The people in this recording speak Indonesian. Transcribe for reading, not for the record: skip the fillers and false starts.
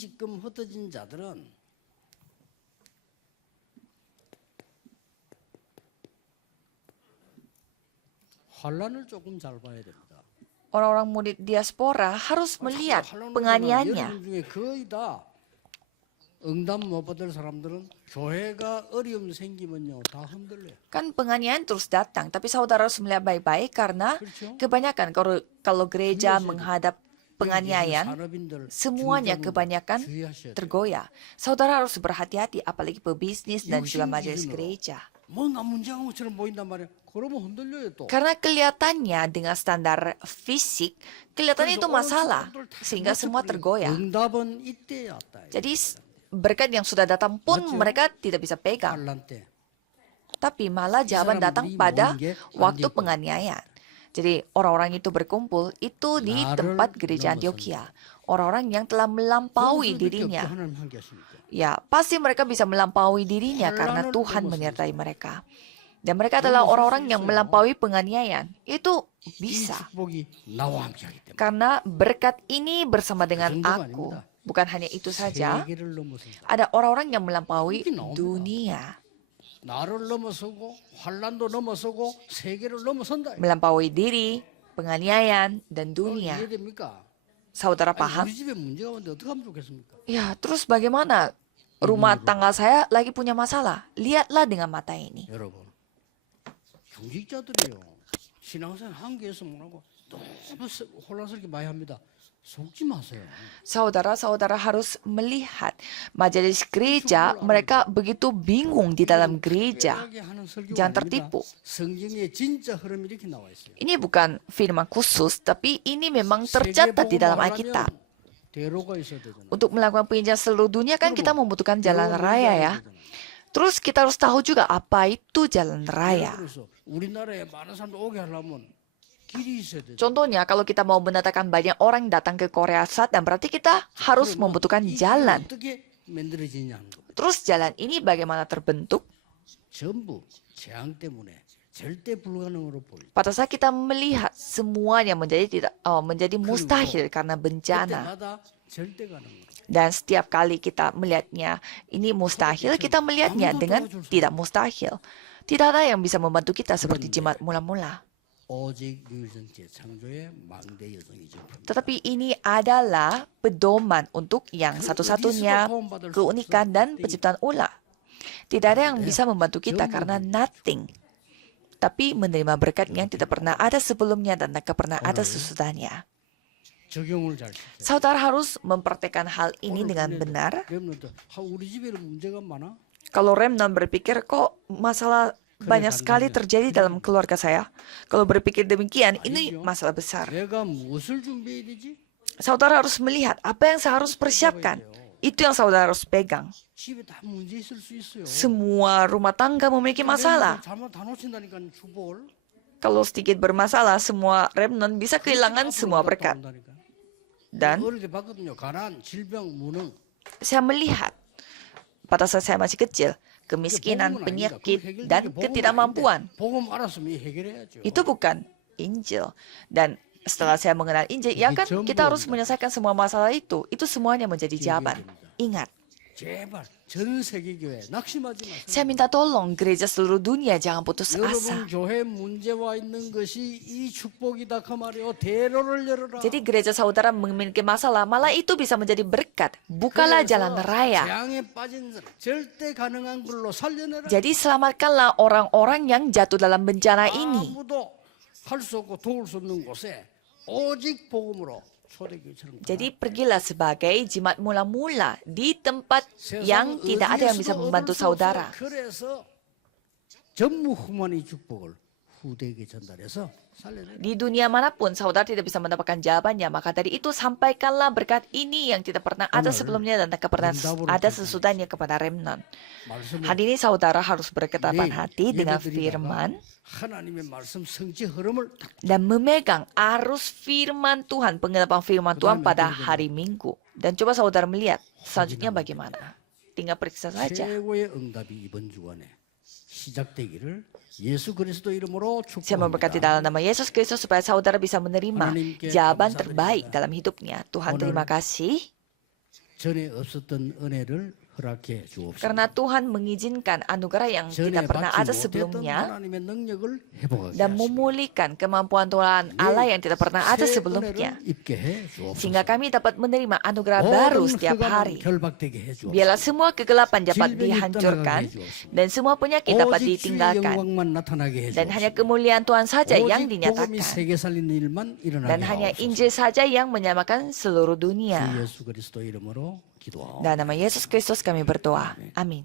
지금 흩어진 자들은 환란을 조금 잘 봐야 됩니다. Orang-orang murid diaspora harus melihat penganiayaannya. 여러분 중에 거의 다 응답 못 받을 사람들은 교회가 어려움 생기면요 다 흔들려요. Kan penganiayaan terus datang, tapi saudara harus melihat baik-baik karena 그렇죠? kebanyakan kalau gereja menghadap penganiayaan, 산업인들 semuanya 중정부 kebanyakan 주의하셔야 돼요. tergoyah. Saudara harus berhati-hati, apalagi pebisnis dan juga 육신 majelis 기준으로. gereja. 뭔가 문제가 것처럼 보인단 말이에요. 그러면 흔들려요 또. Karena kelihatannya dengan standar fisik, kelihatannya itu masalah, sehingga semua tergoyah. 응답은 이때야 왔다. Jadi berkat yang sudah datang pun Betul. mereka tidak bisa pegang. 환란 때. Tapi malah jawaban datang pada waktu penganiayaan. Jadi orang-orang itu berkumpul itu di tempat gereja Antioquia. Orang-orang yang telah melampaui dirinya. 하나님 함께 하시니까. Ya, pasti mereka bisa melampaui dirinya karena Tuhan menyertai mereka. Dan mereka adalah orang-orang yang melampaui penganiayaan. Itu 이 bisa. 축복이 나와 함께 하기 때문에. Karena berkat ini bersama dengan 정도가 aku. 아닙니다. Bukan hanya itu saja, 세계를 넘어선다. ada orang-orang yang melampaui Mungkin naon dunia. 나를 넘어서고 환란도 넘어서고 세계를 넘어선다. Melampaui diri, penganiayaan, dan 그건 dunia. 이해됩니까? Saudara 아니, paham? 우리 집에 문제가 왔는데 어떻게 하면 좋겠습니까? Ya, terus bagaimana? Rumah tangga saya lagi punya masalah. Lihatlah dengan mata ini. 여러분, 경직자들이요. 신앙생활 한계에서 뭐라고 너무 혼란스럽게 많이 합니다. 속지 마세요. Saudara-saudara harus melihat majelis gereja, mereka begitu bingung di dalam gereja. 특별하게 하는 설교가 Jangan 아닙니다. tertipu. 성경에 진짜 흐름이 이렇게 나와 있어요. Ini bukan firman khusus, tapi ini memang tercatat di dalam Alkitab. 대로가 있어야 되잖아요. Untuk melakukan penginjilan seluruh dunia kan kita membutuhkan jalan raya ya. Terus kita harus tahu juga apa itu jalan raya. 그래서 우리나라에 많은 사람들 오게 하려면 길이 있어야 되죠. Contohnya kalau kita mau mendatangkan banyak orang datang ke Korea Selatan, berarti kita harus membutuhkan 이 길이 jalan. 어떻게 만들어지냐 하는 겁니다. Terus jalan ini bagaimana terbentuk? 전부 재앙 때문에 절대 불가능으로 보일. Pada saat kita melihat semuanya menjadi mustahil karena bencana. 그때마다 절대 가능으로. Dan setiap kali kita melihatnya ini mustahil, kita melihatnya dengan tidak mustahil. Tidak ada yang bisa membantu kita seperti jemaat mula-mula. 오직 유일성 재창조의 망대 여정이죠. Tetapi ini adalah pedoman untuk yang satu-satunya keunikan dan penciptaan ulang. Tidak ada yang bisa membantu kita karena nothing. Tapi menerima berkat yang tidak pernah ada sebelumnya dan tak pernah ada sesudahnya. 적용을 잘 시켜요. Saudara harus mempraktekkan hal ini dengan benar. 그러면 우리 집에는 문제가 많아? Kalau Remnon berpikir, kok masalah banyak sekali terjadi dalam keluarga saya. Kalau berpikir demikian, ini masalah besar. 내가 무엇을 준비해야 되지? Saudara harus melihat apa yang saya harus persiapkan. Itu yang saudara harus pegang. 집에 다 문제 있을 수 있어요. Semua rumah tangga memiliki masalah. 잘못 다 놓친다니까 축복을. Kalau sedikit bermasalah, semua Remnon bisa kehilangan semua berkat. Dan 어릴 때 봤거든요. 가난, 질병, 무능. saya melihat pada saat saya masih kecil, kemiskinan, penyakit, dan ketidakmampuan. 복음 알았으면 해결해야죠. Itu bukan Injil. Dan setelah saya mengenal Injil, ya kan kita harus menyelesaikan semua masalah itu. Itu semuanya menjadi jawaban. Ingat, 제발 전 세계 교회 낙심하지 마세요. saya minta tolong gereja seluruh dunia jangan putus asa. 여러분 교회 문제와 있는 것이 이 축복이다 그 말이요. 대로를 열어라. Jadi gereja saudara memiliki masalah, malah itu bisa menjadi berkat. Bukalah jalan raya. 재앙에 빠진 사람 절대 가능한 걸로 살려내라. Jadi selamatkanlah orang-orang yang jatuh dalam bencana ini. 아무도 할 수 없고 도울 수 없는 곳에 오직 복음으로 초대교회처럼. Jadi pergilah sebagai jemaat mula-mula di tempat yang tidak ada yang bisa membantu saudara. 그래서 전무후무한 이 축복을 후대에게 전달해서 살려내라. Di dunia manapun saudara tidak bisa mendapatkan jawabannya, maka dari itu sampaikanlah berkat ini yang tidak pernah ada sebelumnya dan tak pernah ada sesudahnya kepada Remnon. 말씀을 Hari ini saudara harus berketapan hati dengan 예배드리다가 firman 하나님의 말씀 성취 흐름을 딱 dan memegang arus firman Tuhan, pengetahuan firman Tuhan pada hari Minggu. Dan coba saudara melihat selanjutnya bagaimana. Tinggal periksa saja. 최고의 응답이 이번 주간에 시작되기를 예수 그리스도 이름으로 Saya memberkati 축복합니다. dalam nama Yesus Kristus supaya saudara bisa menerima jawaban terbaik dalam hidupnya. Tuhan terima kasih. 전에 없었던 은혜를 허락해 주옵소서. Karena Tuhan mengizinkan anugerah yang 전에 tidak pernah 받지 ada 못했던 sebelumnya 하나님의 능력을 회복하게 dan 하시고 memulihkan kemampuan Tuhan Allah yang tidak pernah ada 새 sebelumnya. 은혜를 입게 해 주옵소서. Sehingga kami dapat menerima anugerah baru 모든 setiap 흑암은 hari. 결박되게 해 주옵소서. Biarlah semua kegelapan dapat 질병이 dihancurkan 떠나가게 해 주옵소서. dan semua penyakit dapat 오직 주의 ditinggalkan. 영광만 나타나게 해 Dan hanya 주옵소서. kemuliaan Tuhan saja yang 오직 복음이 dinyatakan. 세계 살리는 일만 일어나게 Dan hanya 하옵소서. Injil saja yang menyamakan seluruh 주 dunia. 예수 그리스도 이름으로 기도하옵소서. Dalam nama Yesus Kristus kami berdoa. Amin.